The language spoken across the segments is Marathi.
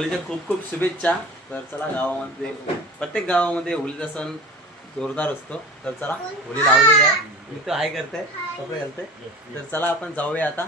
होलीच्या खूप खूप शुभेच्छा. तर चला गावामध्ये प्रत्येक गावामध्ये होलीचा सण जोरदार असतो. तर चला होली लावलेली आहे. मी तर हाय करते कपडे घालते तर चला आपण जाऊया आता.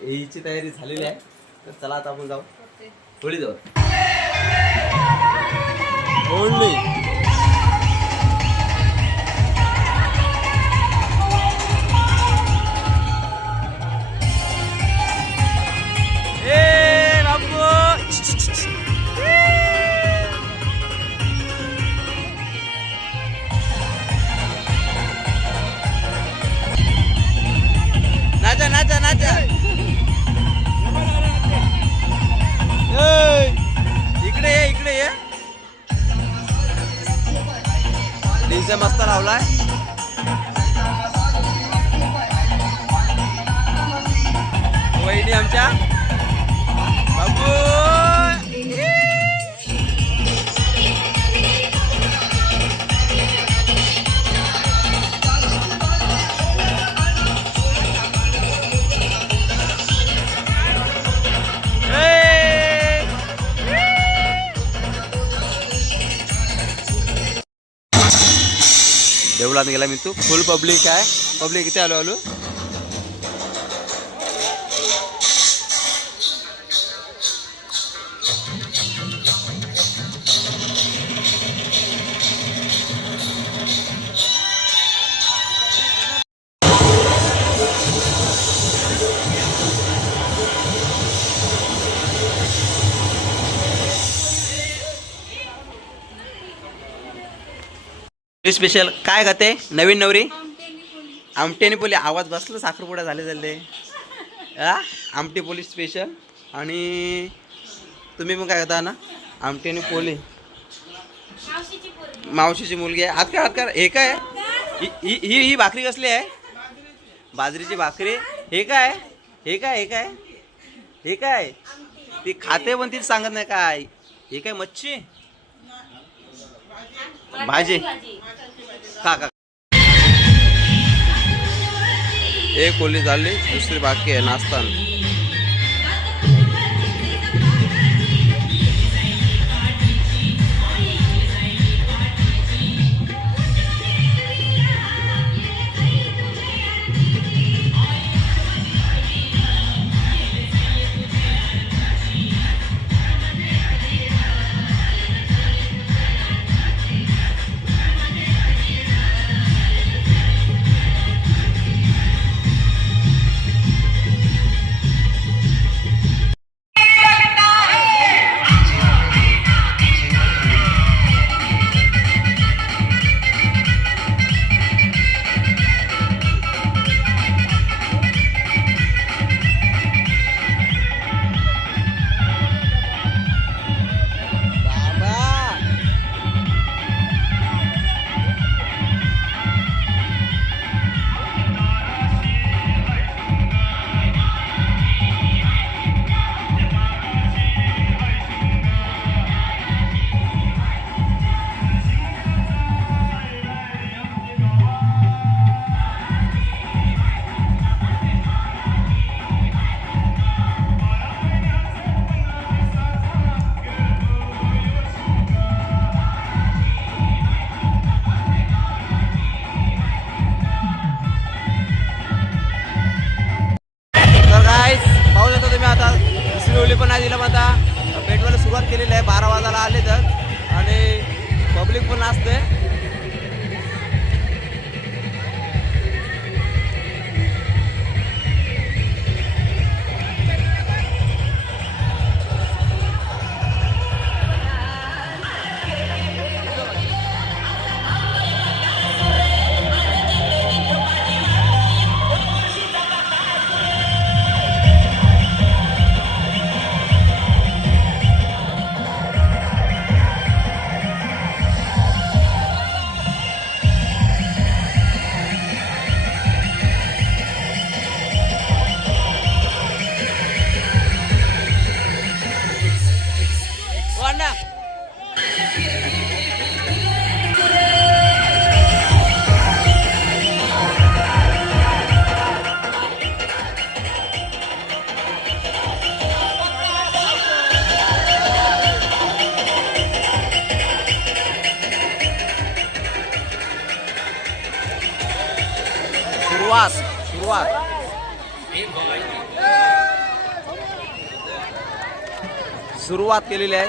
हिची तयारी झालेली आहे. तर चला आता आपण जाऊ. होळी जाऊ वहिनी आमच्या बाबू देवळात गेला मी तू फुल पब्लिक आहे पब्लिक इथे आलो आलो Special काय खाते नवीन नवरी? आमटेनी पोली आवाज बसलं साखरपुडा झाले झाले. आ? आमटी पोली स्पेशल आणि तुम्ही पण काय खाता ना? आमटेनी पोली. मावशीची मुलगी आहे. हात काय हात काय हे काय? ही ही- ही ही भाकरी कसली आहे? बाजरीची भाकरी. हे काय? हे काय? हे काय? हे काय? ती खाते पण ती सांगत नाही काय. हे काय मच्छी? भाजी. खा का एक ओली झाली दुसरी बाकी आहे नाश्ता. सुरुवात केलेली आहे.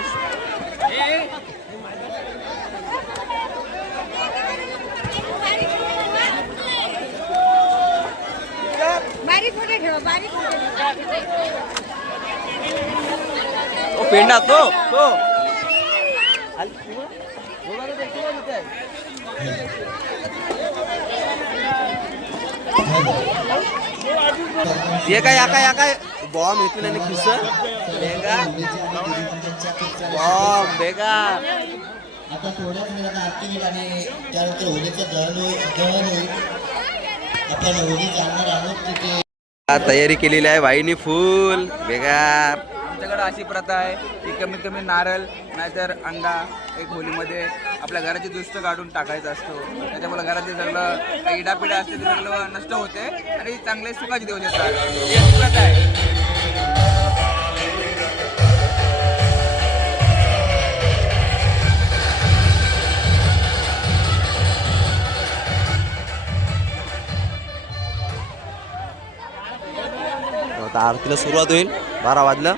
बारीक मोठे ठेवा बारीक मोठे ठेवा. तो पेंडा तो तो. ये काय या काय या काय? बॉम्ब येतो आणि खिस बेगा. बॉम्ब बेगा. आता थोड्याच वेळात आरती होईल आणि त्यानंतर होळीचं दहन होईल दहन होईल. आपण होळी जाणार आहोत तिथे. तयारी केलेली आहे वाहिनी फुल. बेगार आमच्याकडे अशी प्रथा आहे की कमीत कमी नारळ नाहीतर अंडा एक होलीमध्ये आपल्या घराची दुष्ट काढून टाकायचा असतो. त्याच्यामुळे घरातील सगळं काही इडापिडा असते ते सगळं नष्ट होते आणि चांगले सुखाचे दिवस येतात. ही आहे. आता आरतीला सुरुवात होईल. बारा वाजलं.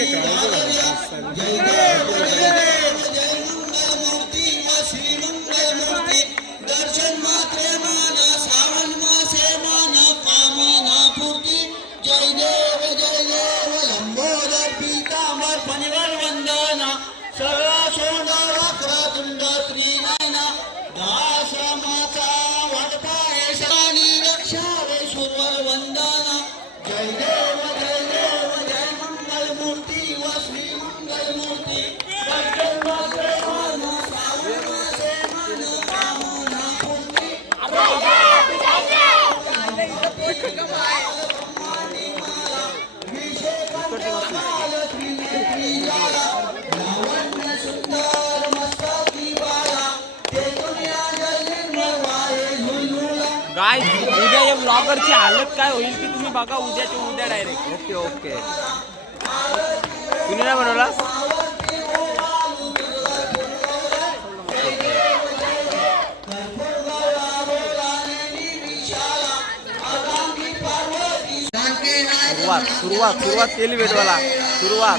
que acabamos ब्लॉगरची हालत काय होईल ती तुम्ही बघा उद्याच्या उद्या डायरेक्ट ओके ओके. तुम्ही नाही बनवला? सुरुवात सुरुवात सुरुवात केली भेटवाला. सुरुवात.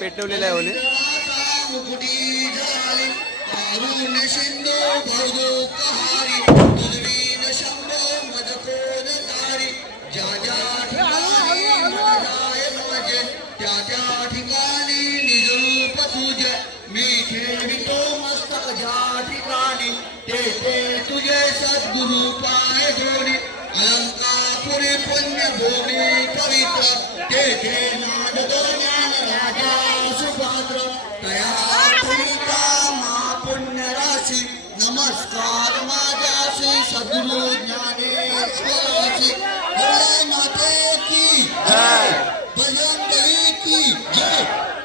पेटवलेलं आहे ओले तुझे ज्या ठिकाणी तुझे सद्गुरु पाय धोणी पुरी पुण्य भूमी पवित्र तेथे नादतो ज्ञान राजा सुपात्र तया पुनिता मा पुण्य राशी नमस्कार माझ्याशी सद्गुरु ज्ञानेश्वराशी। जय माते की जय। बजरंगबली की जय।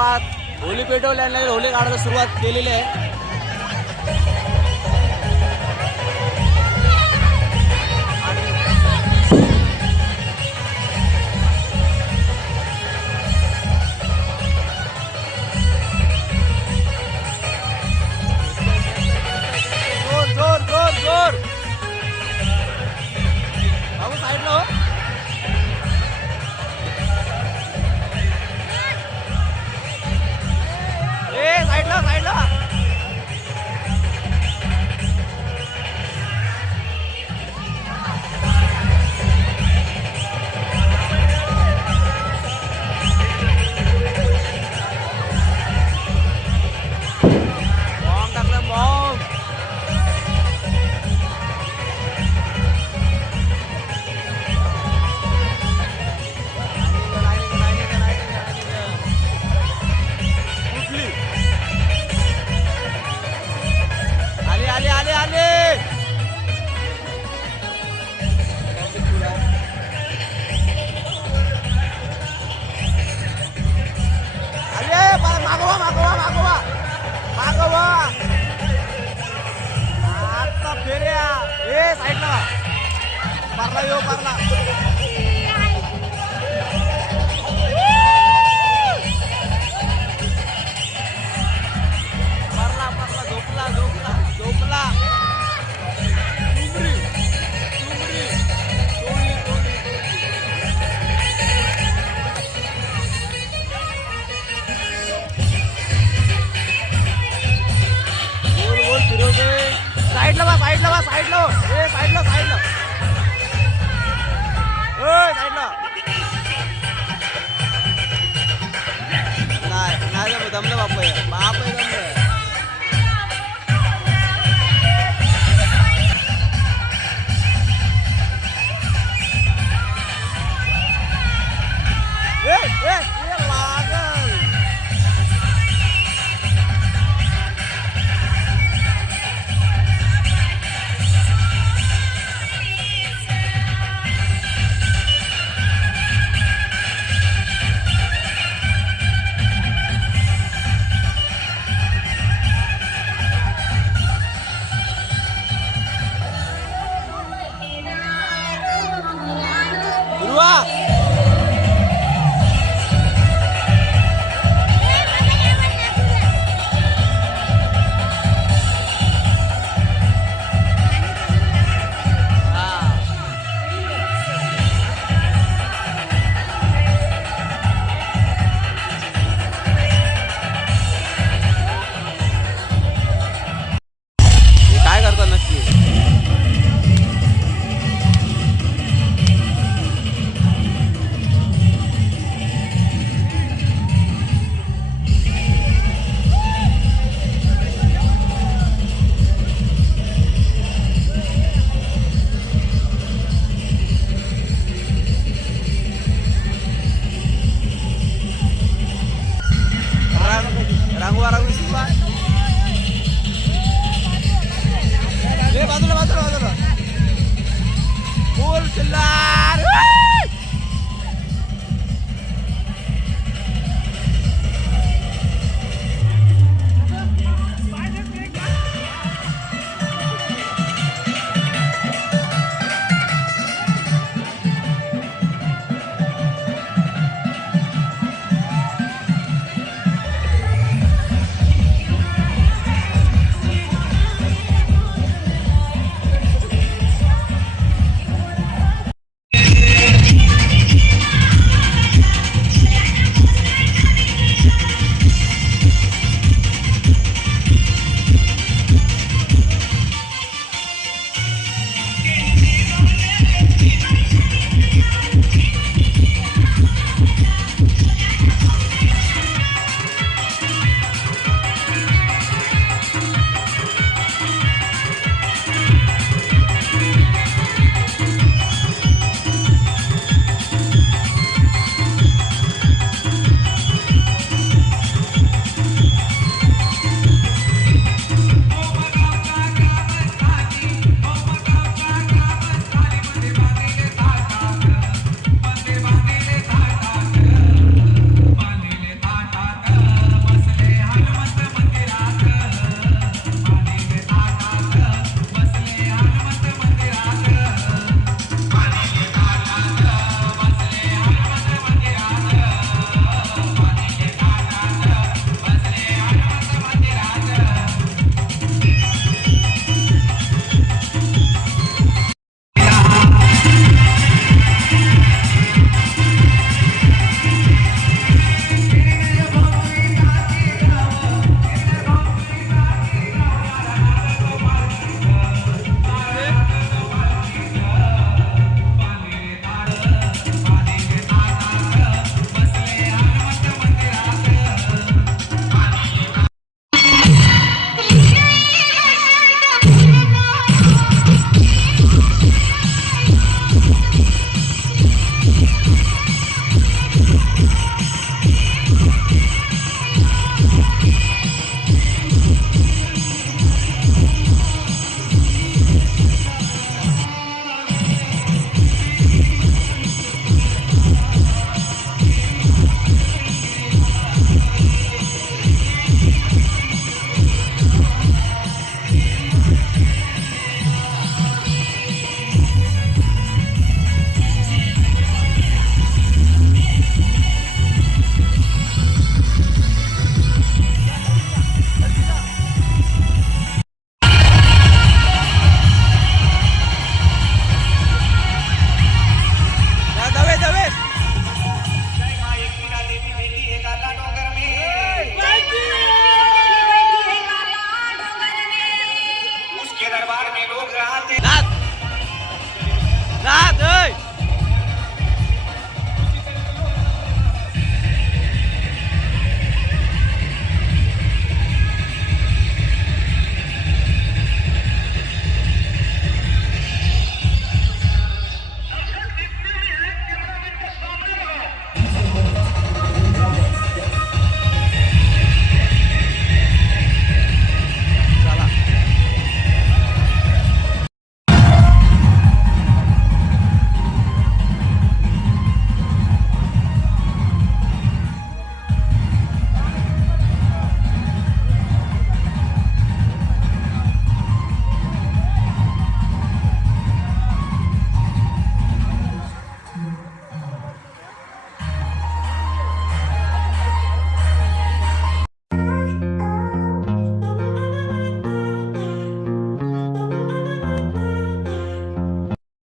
गावात होली पेटवल्याने होली काढायला सुरुवात केलेली आहे.